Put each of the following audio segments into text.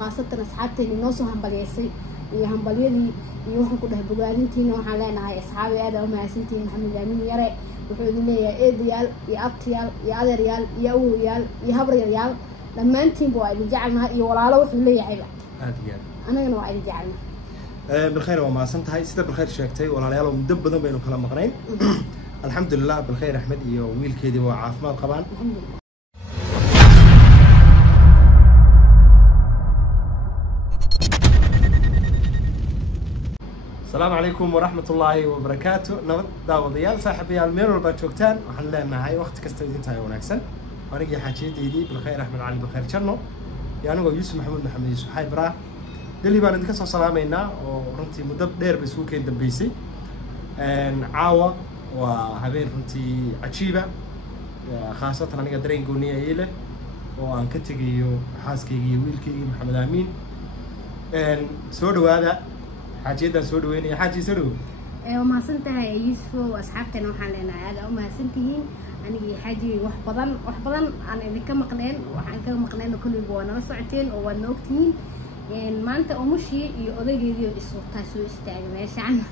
خاصة أصحابتي اللي نوصل همبليسي همبليدي يروحوا كلها بقالنتين وحنا هاي أصحابي هذا وما سنتين محمد أمين يرى وحنا لي إيه ريال يا أبتيال يا على ريال يا أو ريال يا هبر ريال لما أنتي بواي بنجعلنا يولا له وحنا لي عيبة أنا جنوا عيب جعلنا بالخير وما سنت هاي ستة بالخير شاكتي ولا عيالهم مدبنا بينهم كلام مقرين الحمد لله بالخير أحمد يا ويل كيدي وعافمال قبان الحمد لله. السلام عليكم ورحمة الله وبركاته نبض داوديال صاحبي المير والباتشوكتان وحنا لنا هاي وقت كستويدين تاي ونكسن وأنا حاجيتي دي بالخير أحمد علي بالخير شنو يعني هو يوسف محمد يوسف حي برا دلي بان دكتور سلامينا ورنتي مدب دير بسوكين دبيسي عاوة وهذين رنتي عجيبة خاصة أنا قدرين قونية إيله وأن كتجي حاسكي ويلكي محمد أمين سودو هذا حاجيدا سودو وين حاجي سودو وما سنتها يوسف وأصحابتنا وحنا هذا وما سنتهين أنا حاجي وحبضن أنا إذا كم مقنين وحنا كم مقنين وكل بوانا وساعتين ونوكتين يعني ما أنت أمشي يقولي جديد الصوت تاسو استعجل إيش عنه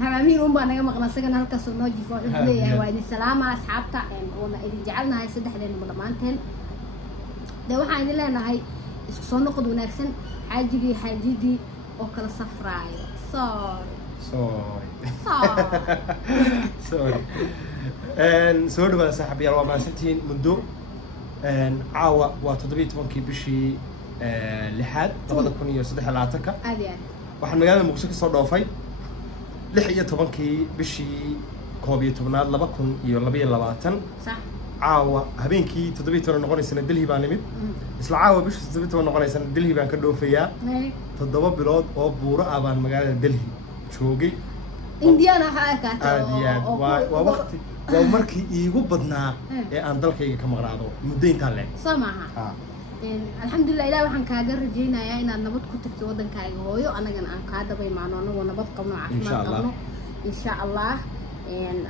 نحن مين بنا يوم قلنا سجن هالكسر نوجي فوق اللي وين السلامة أصحابته وما إذا جعلنا هاي سدح لين ملمانتين ده واحد عندي لنا هاي صون نقد ونكسن حاجي دي وكل صفراء سوري سوري بس صاحبي الله ما سنتين مدو عاوة وتضبيط ممكن بشي لحد طبعا كوني يصدح على عتكة waxaan magaalada Muqdisho ka soo dhoofay 16 bishii 12 2022 صح caawa habeenkii 17 noqonaysana Delhi baan nimid isla caawa bishii 17 noqonaysana Delhi baan ka dhoofayaa 7 bilood oo buuro ah baan magaalada Delhi joogay Indiana haakata waa waqti waa markii iigu badnaa ee aan dalkayga ka maqnaado muddo intaan leeg samaha الحمد لله إله وحن كاجر جينا يا إن النبض كنت بتودن كاجهويو أنا جن أنا كادا بيمانو أنا ونبض قمنا عشان إن شاء الله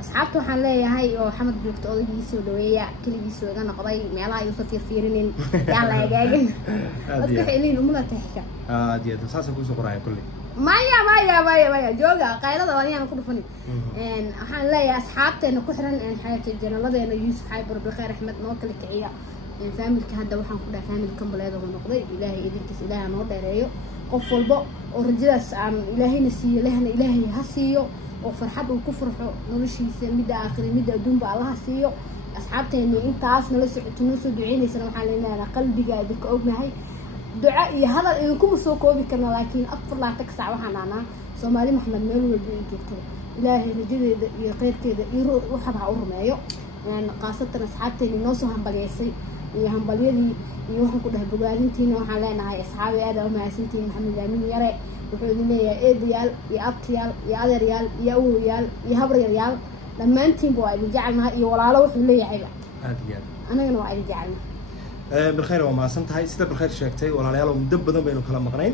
أصحابته حن لي هاي وحمد بلوكت أولي بيسو دوية كل بيسو أنا قضي ميلا يوسف يفيرين يلا يا جاجن بس كحيلين وملا تحكي دي تساسا كوسو قراية كلي مايا جوجا قايلة ضواني أنا كل فني حن لي أصحابته إنه كحرن إن حياة الجنة الله إنه يوسف حيبر بخير أحمد نوكل كعيا فامل كهذا وحن كنا فامل كم بلاد ونقضي إلهي إذا إلهي نور دايريو قفل بق ورجلس عن إلهي نسي إلهي هسيو وفرحة وكفر نرشي مدة آخر مدة دون بالله هسيو أصحابتي إنه أنت عاصنا لسه تنوسوا دعيني سنة حالنا أنا قلبي قاعد كأوجنا هاي دعاء هذا إنكم سوكوا بكنا لكن أكثر لا تكسع وحنا سومالي محمد ميلو والبنت كده إلهي رجلي يقير كده يروح وحبها أورمايو يعني خاصة أصحابتي اللي نوصل همبليسي همبليدي يروحوا كلها بقالنتين وحنا هاي أصحابي هذا وما سنتين محمد أمين يرى وحنا لي إيه ريال يا أبتيال يا على ريال يا أو ريال يا هبر ريال لما أنتي بواي بنجعلنا يولا له وحنا لي عيبة أنا جنوا عيب جعلنا بالخير وما سنت هاي ستة بالخير شاكتي ولا عيالهم مدبنا بينهم كلام مقرين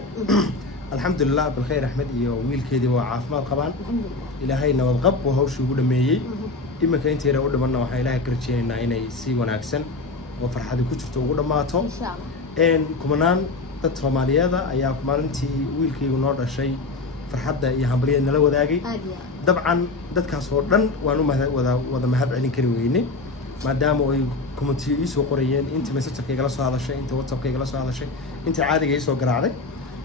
الحمد لله بالخير أحمد يا ويل كيدي وعافمال قبان الحمد لله إلهي نبض غب وهوش يقول ميي إما كنت يرى أول مرة وحنا إلهي كرتشين إني سي وناكسن وفرحة كتشت وقول ما تو إن شاء الله إن كمان تتفهمالي هذا أيام مالنتي ويلكي ونور الشيء فرحة يهبلي نلو ذاقي طبعا دتك صورن وانو وذا مهاب علين كريويني ما دام كومنتي يسوق قريين أنت مسجتك يجلس هذا الشيء أنت واتساب يجلس هذا الشيء أنت عادي يسوق قراعي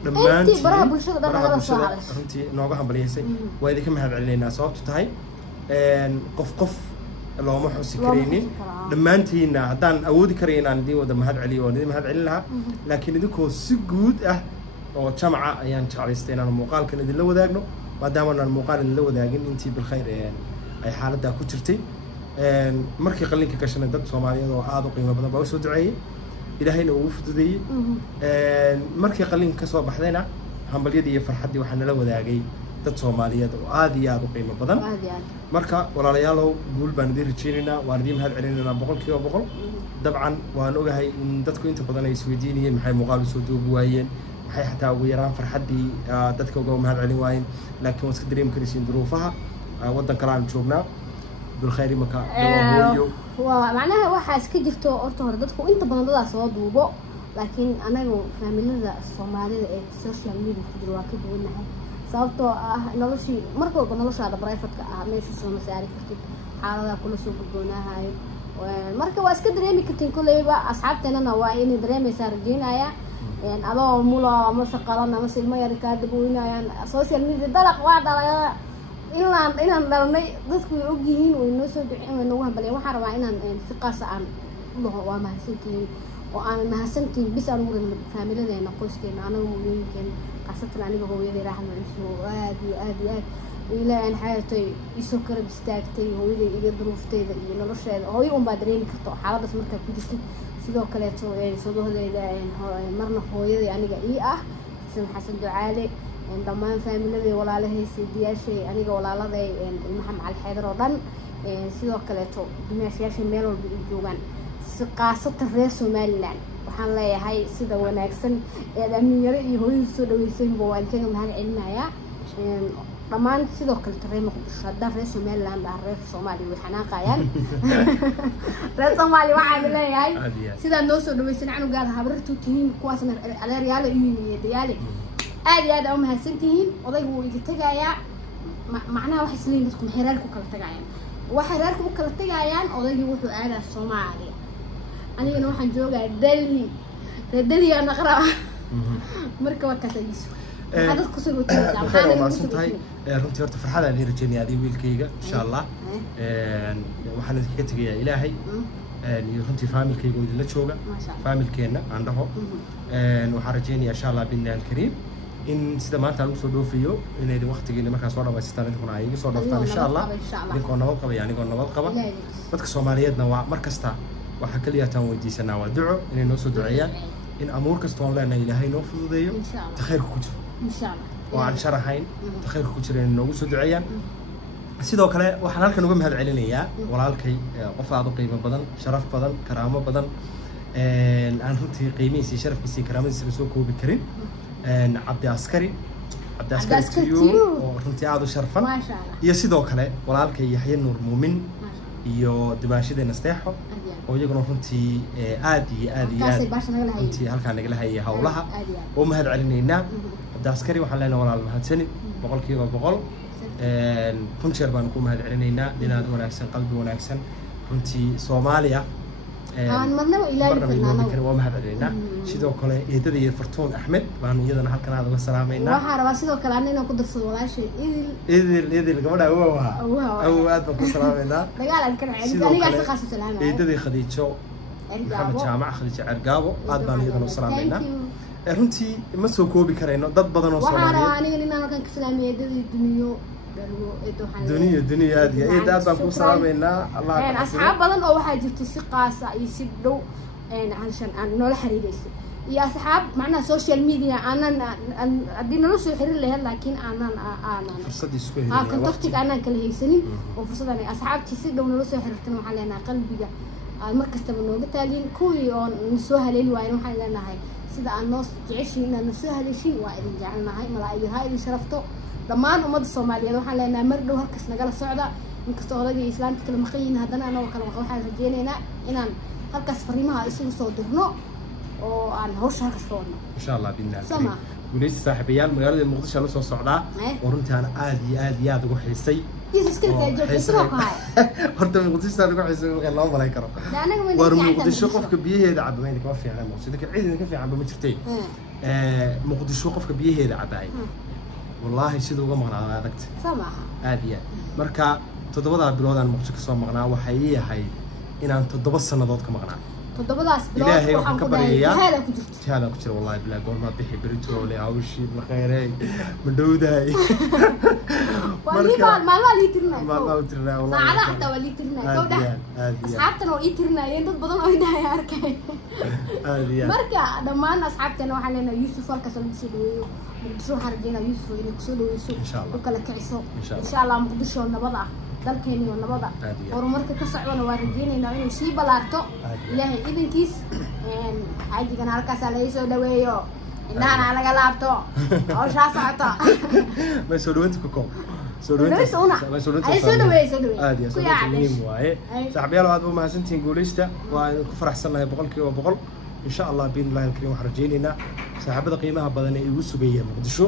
لما أنت برا بالشغل ده برا بالشغل أنت نوعها هبليسي وإذا كم مهاب علينا صوت تهاي قف لو ما حسي كريني لما أنتي عدان أودي كرينا عندي وده مهد علي وده مهد علي لها لكن إذا سجود أو جمعة يعني شعريستين أنا مقال كن إذا لو ذاقنو ما دام أنا المقال اللي لو ذاقن أنتي بالخير يعني أي حالة ده كترتي مركي قلينك كشنا دب سوماليا وهذا قيمة بدن بوسو دعية إلهي نوفد دي مركي قلينك كسر بحذنا هم باليدي فرحتي وحنا لو ذاقي dad Soomaaliyeed oo aad iyo aad u qiimo badan marka walaalayaalow guul baan idin rajeynayna waan idin mahad celinayna 100% dabcan waan ogahay in dadku inta badan ay isweydiinayeen maxay muuqaal soo duubi waayeen maxay xataa ugu yaraan farxadii dadka uga mahad celin waayeen laakiin waan iska dareemi karaysiin duruufaha wadan kale aan joognaa dul khayri maka waa macnaha waxa iska jirto horta hore dadku inta badan dadaas soo duubo laakiin anagu faamilada Soomaalida ee social media ku jira waa ka duwanahay sababtoo ah noloshii marka walba noloshaada private ka ah meesha soo masaari kartid xaaladaha kula soo gudboonahay marka waa iska dareemi kartiin kulleyba asxaabteena waa inay dareemaysaa rajeynaya adoo mulo ama shaqalan ama silmo yar ka dagooynayaan social media dalaq waa dhalaya inaan dhalnay dadku way og yihiin way noo soo duceen way nagu hambaliyeen waxaan rabaa inaan si qaas ah aan dhaho waa mahadsantihiin oo aan mahadsantihiin bis aan ugu rabno faamiladeena qoyskeena anagu hooyooyinkeen qaasatan aniga hooyaday raaxad cusub aad iyo aad ilaa aan xayatay isoo kala istaagtay hooyaday iga duruuftayda iyo nolosheeda hooyo un baa dareemi karto xaaladaas markaa ku jirtay sidoo kale sodohdayda marna hooyaday aniga ii ah Xasan Xasan Ducaale dhammaan faamiladay walaalahaysi diyaashay aniga walaaladay ilmaha macal xeedar oo dhan sidoo kale dumaashayaasha meel walba ay joogaan si qaasatan reer Somaliland waxaan leeyahay sida wanaagsan ee dhalinyaro iyo hooyada soo dhaweysayba waan kaga mahad celinayaa dhammaan sidoo kale tareemo shada reer Somaliland ah reer Soomaaliya way xanaaqayaan reer Soomaaliya waxaan leeyahay sida noo soo dhaweysan canugaada habartu tihiin kuwaasna aleeryaal iyo diyaale aad iyo aad u mahadsantihiin odaygu wuu iga tagayaa macnaha wax isleeyin dadku xiriir ku kala tagayaan waxa xiriir ku kala tagayaan odaygu wuxuu aadaa Soomaaliya anigana waxaan joogaa Delhi ana qara marka waa kasayso hadda ku soo wadaagtaa waxaan maasantay runtii horta farxada aan rajeynaya adii wiilkayga insha Allah waxaan idinka tagayaa Ilaahay iyo runtii familkayga oo la jooga familkeena aan dhaho waxaan rajeynayaa insha Allah binnaal kariim in sida maanta aan soo dhoofiyo inay waqtigeena markaa soo dhameystaan idinkuna ay iga soo dhaaftaan insha Allah idinkoo nabad qaba anigoo nabad qaba dadka Soomaaliyeedna waa markasta waxa kaliya taan weydiisanaa waa duco inay noo soo duceeyaan in amuur kasta oo leenahay Ilaahay noo fududeeyo taxeerku ku jiro insha Allah waan sharaxayn taxeerku ku jiro inay noogu soo duceeyaan sidoo kale waxaan halkan uga mahad celinayaa walaalkay qof aad u qiimo badan sharaf badan karaamo badan aan runtii qiimihiisa sharafkiisa karaamadiisa soo koobi karin Cabdi Askari oo runtii aad u sharfan iyo sidoo kale walaalkay Yaxya Nuur Muumin iyo dimaashadeena Steexo oo iyaguna runtii aad runtii halkaan naga lahayay hawlaha oo mahad celinayna Cabdi Askari waxaan leenahay walaal mahadsanid 100% kunjeer baan ku mahad celinaynaa inaad wanaagsan qalbi wanaagsan runtii Soomaaliya aan marnaba ilaahay waa mahad celinaynaa sidoo kale eedada iyo Fartuun Axmed baan iyadana halkan aad uga salaameynaa waxaan rabaa sidoo kale anina ku darsado walaashay idil gabadha aad baan ku salaameynaa dagaal aan ka raacay aniga si qaas salaamay eedada Khadiijo Maxamed Jaamac Khadiijo Argaabo aad baan iyadana u salaameynaa runtii ma soo koobi karayno dad badan oo Soomaaliyeed waxaan aniga inaan halkan ka salaamay eedada duniyo دنيا هذه إيه ده بنكون سلامينا الله أصحاب بدن أو واحد يتصل قاسة يسدوا علشان نولا حريريس يا أصحاب معنا سوشيال ميديا أنا أدينا نص الحرير اللي هلا لكن أنا فرصة يسوي كنت أنا كل هي سنين وفرصة أنا أصحاب تسدوا نص الحرير تنو حالنا قلبي المركز تبنو قتالين كوي نسوها ليل وين حالنا هاي سيدا النص تعيشين نسوها ليشين وايد جعلنا هاي ملاعب هاي اللي شرفته dhammaan umada Soomaaliyeed waxaan leenahay mar dhow halkaas nagala socda inkastoo odayga islaamka kala maqayn haddana anoo kala waxaan rajeynaynaa inaan halkaas fariimaha isugu soo dirno oo aan hawsha halkaas ka wadno insha Allah binnaal guulaysta saaxiibayaal magaalada Muqdisho la soo socdaa oo runtii aan aad ugu xiisay horta Muqdisho ugu xiisay waxa loo malay karo war Muqdisho qofka biyaheeda cabayn ka fiican oo sidoo kale ciidan ka fiican ba ma jirtay Muqdisho qofka biyaheeda cabayn والله sidoo uga maqnaa adagta samaha aad iyo marka 7 bilood aan Muqdisho ka soo maqnaa waxay yahay inaan 7 sanadood ka maqnaa 7daas bilood waxaan ku dhahay hada ku jira wallahi bilaa goorma bixi berito le awshi ma khayray ma dhowdaay marka maalma liitirnaa wallahi saacada xataa waa liitirnaa kowda asxaabtana oo liitirnaayeen dad badan oo inay arkay marka dhammaan asxaabtana waxaan leenahay Yusuf halkaas lagu soo dhaweeyo Muqdisho harjayna Yusuf inuu soo dhaweyso oo kala kiciso insha Allah Muqdisho nabad ah dalkeena oo nabad ah horumarka ka socdana waa rajaynaynaa inuu sii balaarto ilaahay idinkiis xaajigana halkaas la soo dhaweeyo indhaana laga laabto oo shaasacto ma soo dhaweynta ku koob soo dhaweynta صاحبيال aad u mahadsantiin guulaysta waa ku faraxsanahay 100% إن شاء الله بإذن الله الكريم وحرجينا صاحبة قيمها بدنا يوسبية مقدشو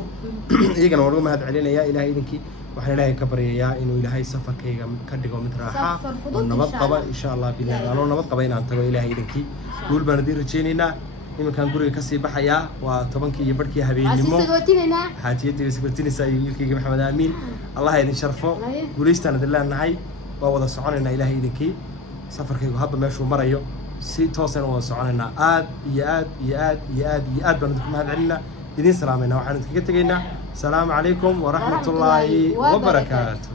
إيجا نورو ما هاد علينا يا إلهي إنكي وحنا إلهي كبري يا إنه إلهي سفر كي كدقوا متراحة والنبض قبا إن شاء الله بإذن الله نبض قبينا أنت وإلهي إنكي قول بندير رجينا إما كان قولي كسي بحياة وطبعاً كي يبركي هبين نمو حاجيتي سكرتيني سايقولكي محمد آمين الله يدين شرفه قوليستان دلله النهاي ووضع سعوننا إلهي إذنكي سفر كي هذا ماشو مريو سي توصل ووضع سعوننا آد بندكم هذا علينا إذن سلامنا وحنا نتكتقينا السلام عليكم ورحمة الله وبركاته.